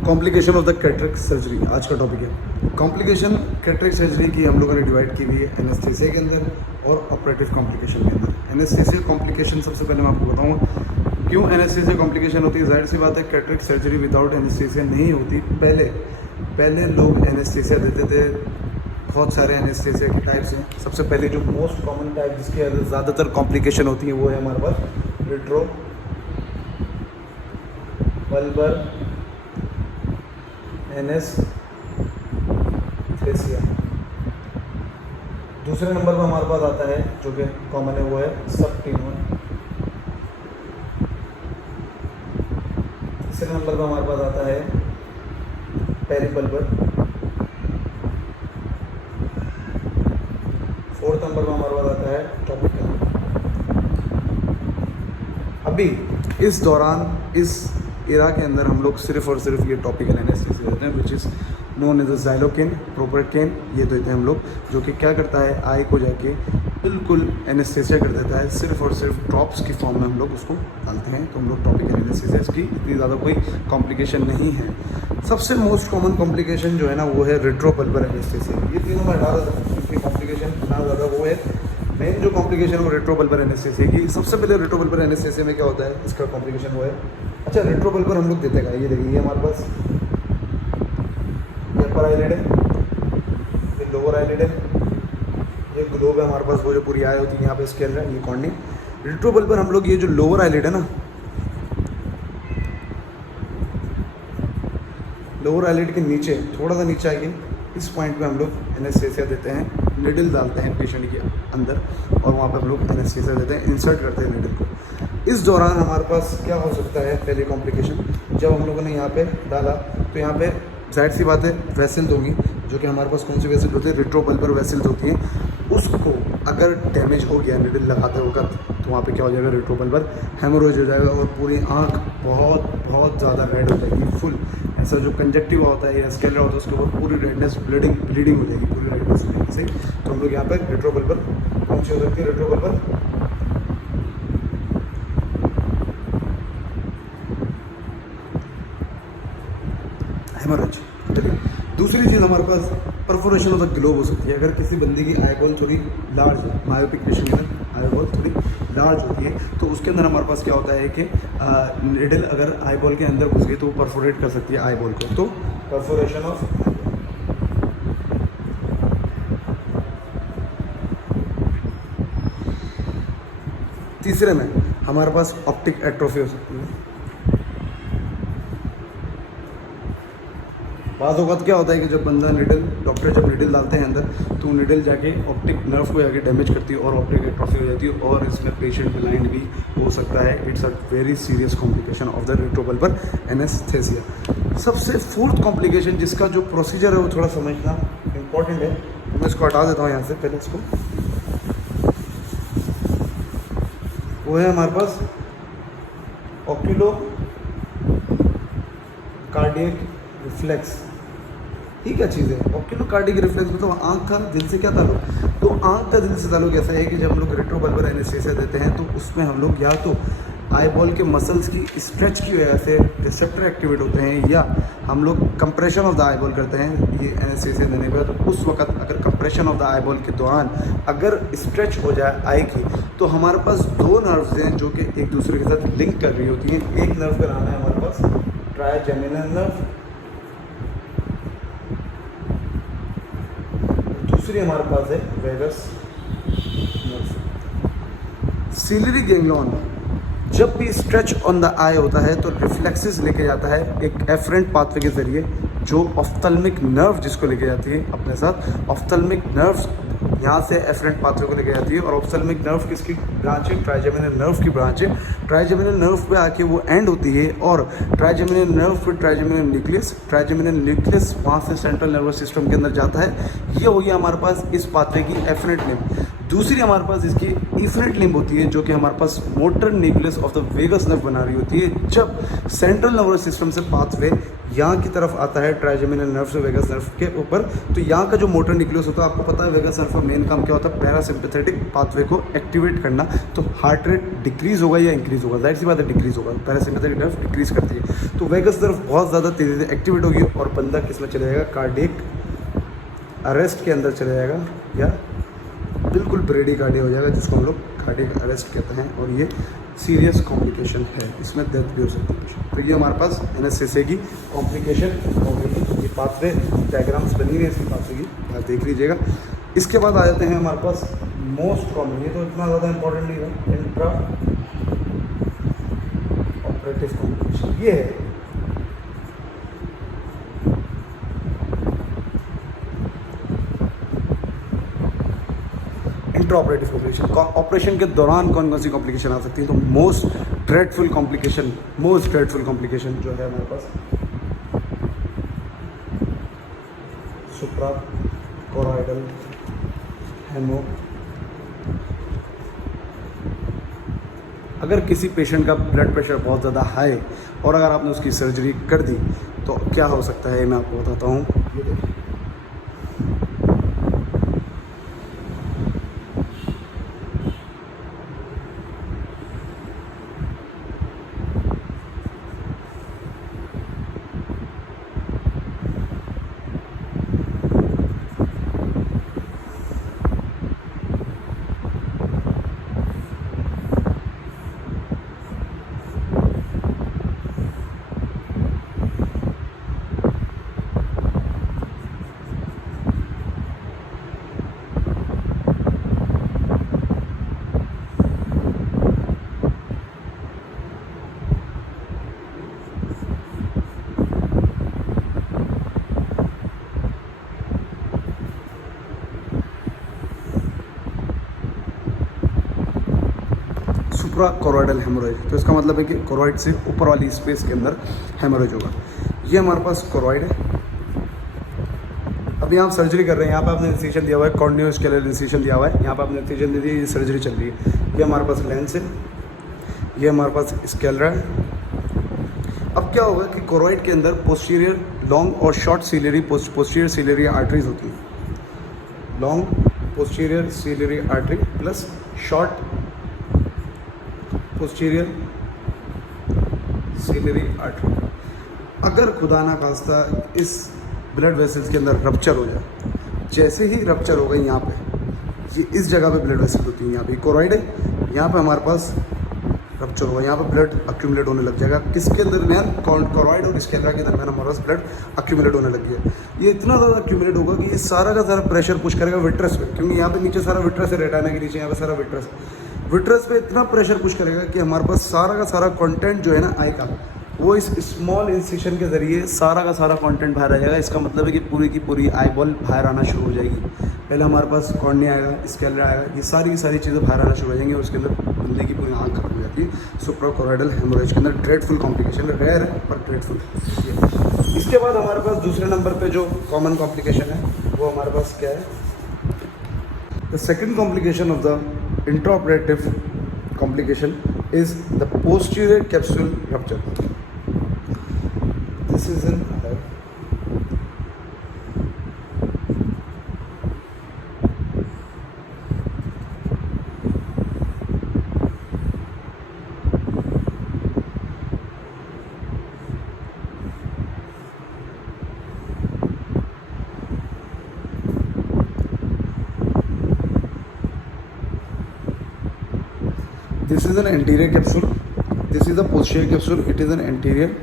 Complication of the cataract surgery आज का topic है। कॉम्प्लिकेशन कैटरेक्ट सर्जरी की हम लोगों ने डिवाइड की हुई है एनेस्थीसिया के अंदर और ऑपरेटिव कॉम्प्लिकेशन के अंदर। एनेस्थीसिया कॉम्प्लिकेशन सबसे पहले मैं आपको बताऊंगा क्यों एनेस्थीसिया कॉम्प्लिकेशन होती है। जाहिर सी बात है कैटरेक्ट सर्जरी विदाउट एनेस्थीसिया नहीं होती। पहले लोग एनेस्थीसिया देते थे। बहुत सारे एनेस्थीसिया के टाइप्स हैं। सबसे पहले जो मोस्ट कॉमन टाइप जिसकी ज़्यादातर कॉम्प्लिकेशन होती है वो है हमारे पास रेट्रो बल्बर एनेस्थीसिया। दूसरे नंबर पर हमारे पास आता है जो कि कॉमन है वो है सबक्लिनिकल। तीसरे नंबर पर हमारे पास आता है पेरिबल्बर। फोर्थ नंबर पर हमारे पास आता है टॉपिकल। अभी इस दौरान इस एरा के अंदर हम लोग सिर्फ और सिर्फ ये टॉपिकल एनेस्थीसिया देते हैं which is known as xylocaine propacaine. ये देते हैं हम लोग जो कि क्या करता है आई को जाके बिल्कुल एनेस्थीसिया कर देता है। सिर्फ और सिर्फ ड्रॉप्स की फॉर्म में हम लोग उसको डालते हैं। तो हम लोग टॉपिकल एनेस्थीसिया इसकी इतनी ज़्यादा कोई कॉम्प्लिकेशन नहीं है। सबसे मोस्ट कॉमन कॉम्प्लिकेशन जो है ना वो है रेट्रोपल्बर एनेस्थीसिया। ये तीनों में हटा देता हूँ क्योंकि कॉम्प्लिकेशन इतना ज़्यादा वो है। मेन जो कॉम्प्लिकेशन है वो रेट्रोपल्बर एनेस्थीसिया की। सबसे पहले रेट्रोपल्बर एनेस्थीसिया में क्या होता है इसका कॉम्प्लिकेशन वो है। अच्छा रेट्रोपल्बर हम लोग देते हैं ये देखिए, ये हमारे पास ये अपर आईलिड है, ये लोअर आईलिड है, ये ग्लोब है हमारे पास वो जो पूरी आई होती है यहाँ पे स्केल है, ये कॉर्निंग। रेट्रोपल्बर हम लोग ये जो लोअर आईलिड है ना, लोअर आईलिड के नीचे थोड़ा सा नीचे आएगी इस पॉइंट पे हम लोग एनेस्थीसिया देते हैं। निडल डालते हैं पेशेंट के अंदर और वहाँ पे हम लोग एनेस्थीसिया देते हैं, इंसर्ट करते हैं निडल को। इस दौरान हमारे पास क्या हो सकता है पहले कॉम्प्लिकेशन, जब हम लोगों ने यहाँ पे डाला तो यहाँ पे जाहिर सी बात है वेसल्स होंगी जो कि हमारे पास कौन सी वेसल होती है रेट्रोपल्बर वेसल्स होती हैं। उसको अगर डैमेज हो गया निडल लगाते वक्त तो वहाँ पे क्या हो जाएगा रेट्रोपल्बर हेमोरेज हो जाएगा और पूरी आँख बहुत ज़्यादा रेड हो जाएगी। फुल ऐसा जो कंजक्टिवा होता है या स्केलरा होता है उसके ऊपर पूरी रेडनेस ब्लीडिंग हो जाएगी पूरी रेडनेस से। तो हम लोग यहाँ पर रेट्रोपल्बर कौन सी हो सकती है रेट्रोपल्बर हेमोरेज। चलिए दूसरी चीज़ हमारे पास परफोरेशन ऑफ द ग्लोब हो सकती है। अगर किसी बंदे की आई बॉल थोड़ी लार्ज है, मायोपिक पेशेंट के अंदर आई बॉल थोड़ी लार्ज होती है तो उसके अंदर हमारे पास क्या होता है कि निडल अगर आई बॉल के अंदर घुस गई तो वो परफोरेट कर सकती है आई बॉल को। तो परफोरेशन ऑफ तीसरे में हमारे पास ऑप्टिक एट्रोफी हो सकती है। बाद वक्त क्या होता है कि जब बंदा डॉक्टर जब निडल डालते हैं अंदर तो निडल जाके ऑप्टिक नर्व को जाके डैमेज करती है और ऑप्टिक एट्रोफी हो जाती है और इसमें पेशेंट ब्लाइंड भी हो सकता है। It's a very serious complication of the retrobulbar anaesthesia. सबसे फोर्थ कॉम्प्लिकेशन जिसका जो प्रोसीजर है वो थोड़ा समझना इंपॉर्टेंट है। मैं इसको हटा देता हूँ यहाँ से पहले इसको। वो है हमारे पास ऑक्यूलो कार्डियक रिफ्लेक्स। ये क्या चीज़ है ऑक्यूलो कार्डियक रिफ्लेक्स? मतलब आँख का दिल से क्या ताल्लुक? तो आँख का दिल से ताल्लुक ऐसा है कि जब हम लोग रेट्रोपल्बर एनेस्थीसिया देते हैं तो उसमें हम लोग या तो आई बॉल के मसल्स की स्ट्रेच की वजह से रिसेप्टर एक्टिवेट होते हैं या हम लोग compression of the eye ball करते हैं ये एनेस्थीसिया देने पर। तो उस वक्त अगर compression of the eye ball के दौरान अगर स्ट्रेच हो जाए आई की तो हमारे पास दो नर्व्स हैं जो कि एक दूसरे के साथ लिंक कर रही होती हैं। एक नर्व का नाम है हमारे पास ट्राइजेमिनल नर्व, दूसरी हमारे पास है वेगस नर्व। सिलियरी गैंग्लियन जब भी स्ट्रेच ऑन द आई होता है तो रिफ्लेक्सेस लेके जाता है एक एफरेंट पाथवे के जरिए जो ऑफ्थल्मिक नर्व जिसको लेके जाती है अपने साथ। ऑफ्थल्मिक नर्व यहाँ से एफरेंट पाथवे को लेके जाती है और ऑफ्थल्मिक नर्व किसकी ब्रांच है? ट्राइजेमिनल नर्व की ब्रांच है। ट्राइजेमिनल नर्व पे आके वो एंड होती है और ट्राइजेमिनल नर्व पे ट्राइजेमिनल न्यूक्लियस वहाँ से सेंट्रल नर्वस सिस्टम के अंदर जाता है। ये हो गया हमारे पास इस पाथवे की एफरेंट नेम। दूसरी हमारे पास इसकी इफरेंट लिम्ब होती है, जो कि हमारे पास motor nucleus of the vagus nerve बना रही होती है। जब सेंट्रल नर्वस सिस्टम से पाथवे यहाँ की तरफ आता है ट्राइजेमिनल नर्व से वेगस नर्व के ऊपर, तो यहाँ का जो मोटर न्यूक्लियस होता है, आपको पता है वेगस नर्व का मेन काम क्या होता है, पैरासिम्पैथेटिक पाथवे को एक्टिवेट करना। तो हार्ट रेट डिक्रीज होगा या इंक्रीज होगा, जाहिर सी बात है डिक्रीज होगा, पैरासिम्पैथेटिक नर्व डिक्रीज करती है, तो वेगस नर्व बहुत ज़्यादा तेज़ी से एक्टिवेट होगी और बंदा किस में चले जाएगा, कार्डियक अरेस्ट के अंदर चले जाएगा या बिल्कुल ब्रेडिकार्डिया हो जाएगा, जिसको हम लोग कार्डियक अरेस्ट कहते हैं। और ये सीरियस कॉम्प्लिकेशन है, इसमें डेथ भी हो सकती है। तो ये हमारे पास एनएसएसए की कॉम्प्लिकेशन हो गई। ये पाथवे डायग्राम्स बनी हुई है इसकी पाथवे की, आप देख लीजिएगा। इसके बाद आ जाते हैं हमारे पास मोस्ट कॉमन, ये तो इतना ज़्यादा इंपॉर्टेंट नहीं है, इंट्रा ऑपरेटिव कॉम्प्लिकेशन। ये है इंट्रा ऑपरेटिव कॉम्प्लिकेशन। ऑपरेशन के दौरान कौन कौन सी कॉम्प्लिकेशन आ सकती है, तो मोस्ट ड्रेडफुल कॉम्प्लिकेशन जो है हमारे पास सुप्रा कोरॉइडल हेमो। अगर किसी पेशेंट का ब्लड प्रेशर बहुत ज़्यादा हाई और अगर आपने उसकी सर्जरी कर दी तो क्या हो सकता है, मैं आपको बताता हूँ। ये देखिए, सुप्रा कोरॉइडल हेमोरेज, तो इसका मतलब है कि कोरॉइड से ऊपर वाली स्पेस के अंदर हेमोरेज होगा। ये हमारे पास कोरॉइड है। अभी आप सर्जरी कर रहे हैं, यहाँ पे आपने इंसिशन दिया हुआ है, कॉर्नियोस्केलर इंसिशन दिया हुआ है, यहाँ पे आपने इंसिशन दे दी, ये सर्जरी चल रही है। ये हमारे पास लेंस है, ये हमारे पास स्केलरा है। अब क्या होगा कि कोरॉइड के अंदर पोस्टीरियर लॉन्ग और short ciliary posterior ciliary arteries होती हैं। Long posterior ciliary artery plus short posterior ciliary artery. अगर खुदा ना खास्ता इस ब्लड वेसल्स के अंदर रप्चर हो जाए, जैसे ही रप्चर हो गई यहाँ पे, ये इस जगह पे ब्लड वेसल होती है, यहाँ पे कोरॉइड है, यहाँ पे हमारे पास रप्चर होगा, यहाँ पे ब्लड अक्यूमुलेट होने लग जाएगा। किसके दरमियान, कोरॉइड और स्केलरा के दरमियान हमारे पास ब्लड अक्यूमुलेट होने लग गया। ये इतना ज़्यादा अक्यूमुलेट होगा कि ये सारा का सारा प्रेशर पुश करेगा विट्रस पे, क्योंकि यहाँ पे नीचे सारा विट्रस है, रेटाना के नीचे यहाँ पे सारा विट्रस पे इतना प्रेशर पुश करेगा कि हमारे पास सारा का सारा कंटेंट जो है ना आई का, वो इस स्मॉल इंसिशन के ज़रिए सारा का सारा कंटेंट बाहर आ जाएगा। इसका मतलब है कि पूरी की पूरी आई बॉल बाहर आना शुरू हो जाएगी। पहले हमारे पास कॉर्निया आएगा, स्केलरा आएगा, ये सारी की सारी चीज़ें बाहर आना शुरू हो जाएंगी और उसके अंदर बंदे की पूरी आँख खत्म हो जाती है। सुप्राकोरॉइडल हेमोरेज के अंदर ड्रेडफुल कॉम्प्लिकेशन, रेयर है पर ड्रेडफुल। इसके बाद हमारे पास दूसरे नंबर पे जो कॉमन कॉम्प्लिकेशन है वो हमारे पास क्या है, the second complication of the intraoperative complication is the posterior capsule rupture. This is an this is an anterior capsule, this is a posterior capsule, it is an anterior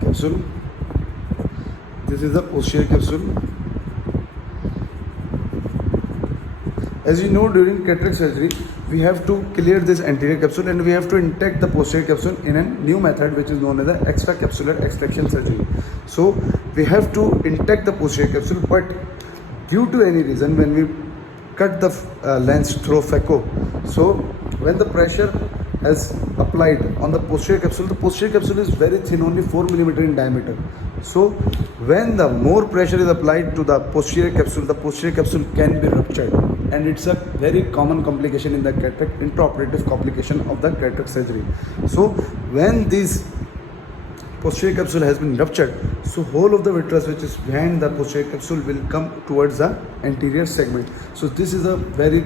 capsule, this is the posterior capsule. As you know, during cataract surgery we have to clear this anterior capsule and we have to intact the posterior capsule in a new method which is known as the extracapsular extraction surgery. So we have to intact the posterior capsule, but due to any reason when we cut the lens through phaco, so when the pressure is applied on the posterior capsule is very thin, only 4 mm in diameter. So when the more pressure is applied to the posterior capsule can be ruptured. and it's a very common complication in the cataract, intraoperative complication of the cataract surgery. So when this posterior capsule has been ruptured, so whole of the vitreous which is behind the posterior capsule will come towards the anterior segment. So this is a very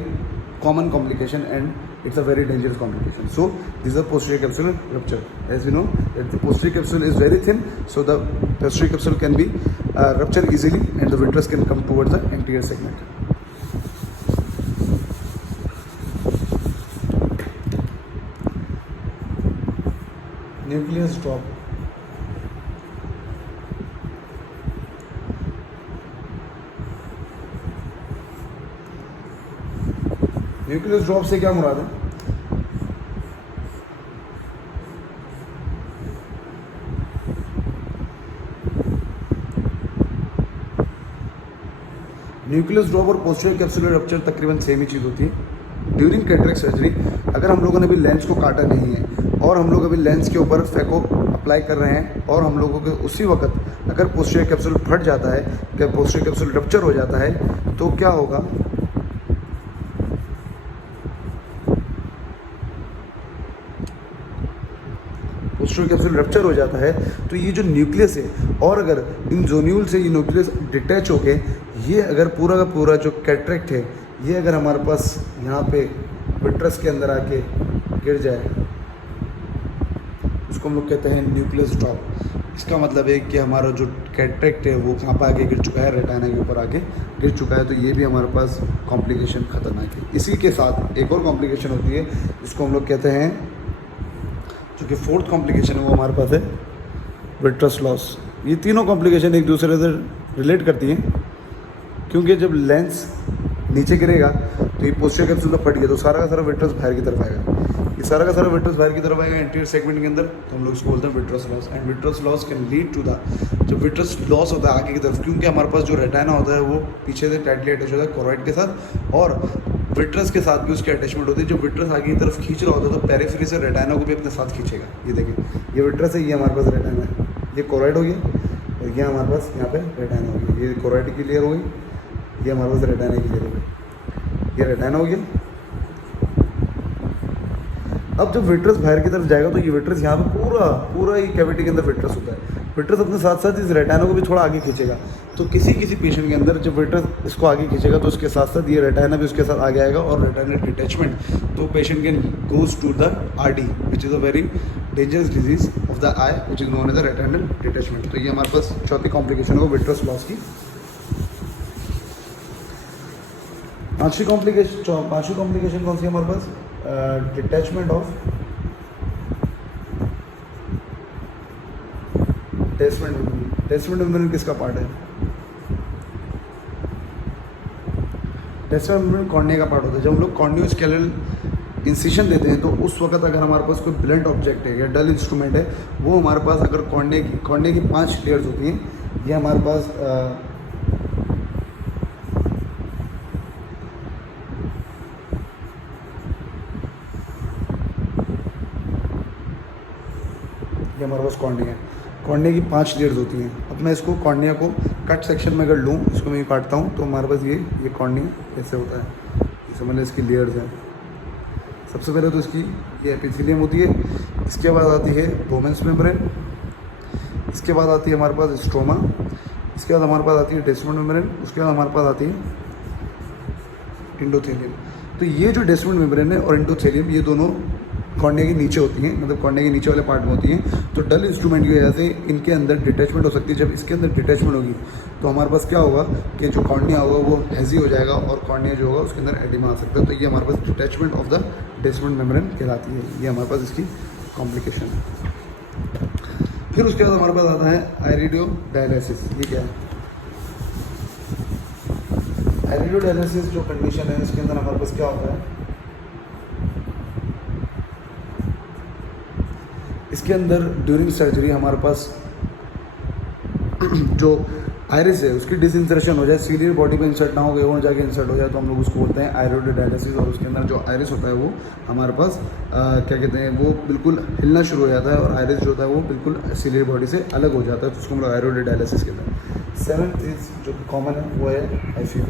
common complication and it's a very dangerous complication. So these are posterior capsular rupture. As we know that the posterior capsule is very thin, so the posterior capsule can be ruptured easily and the vitreous can come towards the anterior segment. Nucleus drop. Nucleus drop से क्या मुराद है? Nucleus drop और posterior capsular rupture तकरीबन same ही चीज़ होती है। During cataract surgery अगर हम लोगों ने अभी लेंस को काटा नहीं है और हम लोग अभी लेंस के ऊपर फेको अप्लाई कर रहे हैं और हम लोगों के उसी वक्त अगर पोस्टीरियर कैप्सूल फट जाता है, क्या पोस्टीरियर कैप्सूल रप्चर हो जाता है, तो क्या होगा? पोस्टीरियर कैप्सूल रप्चर हो जाता है तो ये जो न्यूक्लियस है, और अगर इन जोन्यूल से ये न्यूक्लियस डिटैच होके ये अगर पूरा का पूरा जो कैटरेक्ट है ये अगर हमारे पास यहाँ पे विट्रस के अंदर आके गिर जाए, उसको हम लोग कहते हैं न्यूक्लियस ड्रॉप। इसका मतलब है कि हमारा जो कैटरेक्ट है वो कहाँ पर आके गिर चुका है, रेटाना के ऊपर आके गिर चुका है। तो ये भी हमारे पास कॉम्प्लिकेशन खतरनाक है। इसी के साथ एक और कॉम्प्लिकेशन होती है जिसको हम लोग कहते हैं, जो कि फोर्थ कॉम्प्लिकेशन है वो हमारे पास है विट्रस लॉस। ये तीनों कॉम्प्लिकेशन एक दूसरे से रिलेट करती हैं, क्योंकि जब लेंस नीचे गिरेगा तो ये पोस्टीरियर कैप्सूल तो फट गया तो सारा का सारा विट्रस बाहर की तरफ आएगा। ये सारा का सारा विट्रस बाहर की तरफ आएगा एंटीरियर सेगमेंट के अंदर, तो हम लोग इसको बोलते हैं vitreous loss. And vitreous loss can lead to the, जब विट्रस लॉस होता है आगे की तरफ, क्योंकि हमारे पास जो रेटाना होता है वो पीछे से टाइटली अटैच होता है कोरोइड के साथ, और विट्रस के साथ भी उसकी अटैचमेंट होती है। जब विट्रस आगे की तरफ खींच रहा होता है तो पेरिफेरी से रेटाना को भी अपने साथ खींचेगा। ये देखिए, ये विट्रस है, ये हमारे पास रेटाना है, ये कोरोइड हो गया, और ये हमारे पास यहाँ पे रेटाना हो गया। ये कोरोइड की लेयर हो गई, ये हमारे पास रेटाना की लेयर हो गई, ये रेटाना हो गया। अब जब विट्रस बाहर की तरफ जाएगा तो ये विट्रस यहाँ पे पूरा ही कैविटी के अंदर विट्रस होता है। विट्रस अपने साथ साथ इस रेटाना को भी थोड़ा आगे खींचेगा। तो किसी पेशेंट के अंदर जब विट्रस इसको आगे खींचेगा तो उसके साथ साथ ये रेटाना भी उसके साथ आगे आएगा और रेटाना डिटैचमेंट, तो patient can goes to the RD which is a very dangerous disease of the eye which is known as the retinal detachment. तो ये हमारे पास चौथी कॉम्प्लिकेशन हो विट्रस लॉस की। पांचवी कॉम्प्लिकेशन कौन सी है हमारे पास? Detachment of Descemet membrane. Descemet membrane किसका पार्ट है? टेस्टमेंट मेम्ब्रेन कॉर्निया का पार्ट होता है। जब हम लोग कॉर्नियोस्केलल इंसिशन देते हैं तो उस वक्त अगर हमारे पास कोई ब्लंट ऑब्जेक्ट है या डल इंस्ट्रूमेंट है, वो हमारे पास अगर कॉर्निया की 5 लेयर्स होती हैं, ये हमारे पास ये हमारे पास कॉर्निया है। कॉर्निया की 5 लेयर्स होती हैं। अब मैं इसको कॉर्निया को कट सेक्शन में अगर लूँ, इसको मैं काटता हूँ तो हमारे पास ये कॉर्निया ऐसे होता है। ये समझ लें इसकी लेयर्स हैं। सबसे पहले तो इसकी ये एपिथेलियम होती है, इसके बाद आती है बोमेंस मेम्ब्रेन, इसके बाद आती है हमारे पास स्ट्रोमा, इसके बाद हमारे पास आती है टेस्टमेंट मेम्ब्रेन, उसके बाद हमारे पास आती है इंडोथेलियम। तो ये जो टेस्टमेंट मेम्ब्रेन है और इंडोथेलियम ये दोनों कॉर्निया के नीचे होती हैं, मतलब कॉर्निया के नीचे वाले पार्ट में होती हैं। तो डल इंस्ट्रूमेंट की वजह से इनके अंदर डिटैचमेंट हो सकती है। जब इसके अंदर डिटैचमेंट होगी तो हमारे पास क्या होगा कि जो कॉर्निया होगा वो हैज़ी हो जाएगा और कॉर्निया जो होगा उसके अंदर एडिमा आ सकता है। तो ये हमारे पास detachment of the Descemet membrane कहलाती है। ये हमारे पास इसकी कॉम्प्लिकेशन है। फिर उसके बाद हमारे पास आता है आइरिडियो डायलिसिस। ये क्या है? आइरिडियो डायलिसिस जो कंडीशन है इसके अंदर हमारे पास क्या होता है? इसके अंदर ड्यूरिंग सर्जरी हमारे पास जो आयरिस है उसकी डिसइंसर्शन हो जाए, सीलियर बॉडी में इंसर्ट ना हो गए और जाके इंसर्ट हो जाए, तो हम लोग उसको बोलते हैं आइरिडियो डायलिसिस। और उसके अंदर जो आयरिस होता है वो हमारे पास क्या कहते हैं, वो बिल्कुल हिलना शुरू हो जाता है और आयरिस जो होता है वो बिल्कुल सीलियर बॉडी से अलग हो जाता है, तो उसको हम लोग आइरिडियो डायलिसिस कहते हैं। 7th चीज़ जो कॉमन है वो है ICU।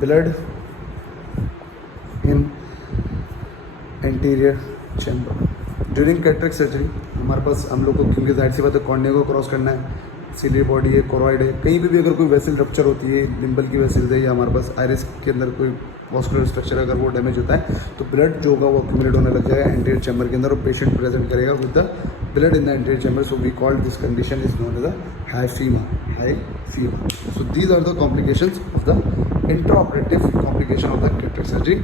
Blood in anterior chamber. During cataract surgery हमारे पास हम लोग को, क्योंकि जाहिर सी बात है कॉर्निया को क्रॉस करना है, सिलियरी बॉडी है, कोरॉइड है, कहीं पे भी अगर कोई वेसल रप्चर होती है, डिम्पल की वेसल है, या हमारे पास आइरिस के अंदर कोई वॉस्कुलर स्ट्रक्चर अगर वो डैमेज होता है, तो ब्लड जो होगा वो एक्यूमुलेट होने लग जाएगा एंटीरियर चैम्बर के अंदर, और पेशेंट प्रेजेंट करेगा with the blood in the anterior chamber. So we called this condition is known as a hyphema. So these are the complications of the intraoperative complication of the cataract surgery.